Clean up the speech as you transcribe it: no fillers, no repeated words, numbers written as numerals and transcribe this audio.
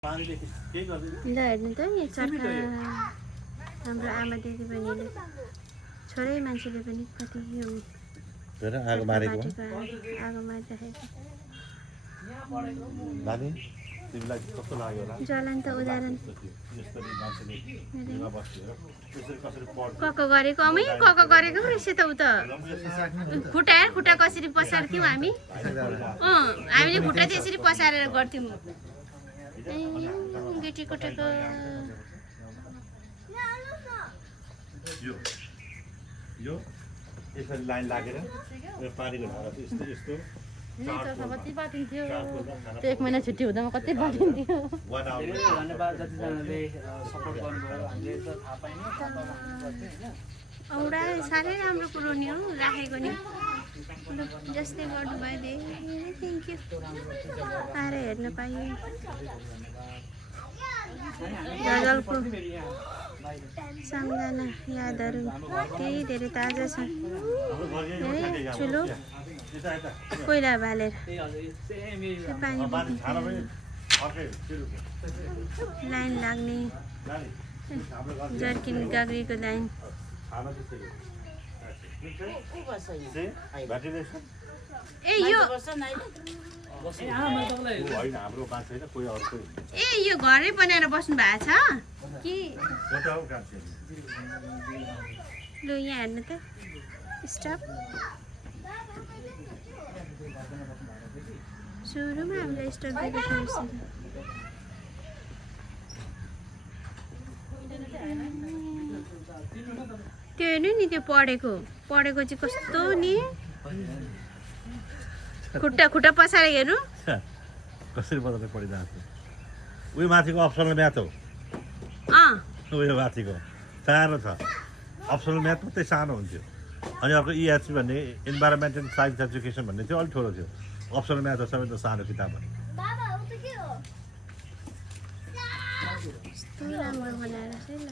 ल हेर्नु त यहाँ चर्का हाम्रो आमा दिदी बहिनीले छोरै मान्छेले पनि कति आगो मारेको आगो मारिराखेको जलन त उदाहरण कक गरेको अमै कक गरेको रहेछ त उ त खुट्टा कसरी पसार्थ्यौँ हामी हामीले खुट्टा त्यसरी पसारेर गर्थ्यौँ गेटी कोटेको यो यसरी लाइन लागेर पानीको धारा यस्तो यस्तो कति बाटिन्थ्यो त्यो 1 महिना छुट्टी हुँदामा कति बाटिन्थ्यो धन्यवाद जतिजनाले सपोर्ट गर्नुभयो हामीले त थाहा पाइने औडा साह्रै राम्रो कुरो नि हो राखेको नि जस्तै गर्नुभयो धेरै थ्याङ्क यू आएर हेर्न पाइयो गजलको सम्झना यादहरू त्यही धेरै ताजा छ धेरै ठुलो कोइला बालेर पानी लाइन लाग्ने जर्किन गाग्रीको लाइन ए यो यो घरै बनाएर बस्नु भएको छ कि लु यहाँ हेर्नु त स्टप सुरुमा हामीलाई स्टप दिएको थियो त्यो हेर्नु नि त्यो पढेको चाहिँ कस्तो नि खुट्टा पसारेर हेर्नु कसरी बजाएर पढिरहेको उयो माथिको अप्सनल म्याथ हो उयो माथिको सानो छ अप्सनल म्याथ मात्रै सानो हुन्थ्यो अनि अर्को इएचसी भन्ने इन्भाइरोमेन्ट एन्ड साइन्स एजुकेसन भन्ने थियो अलिक ठुलो थियो अप्सनल म्याथ सबैभन्दा सानो किताबहरू राम्रो बनाएर चाहिँ ल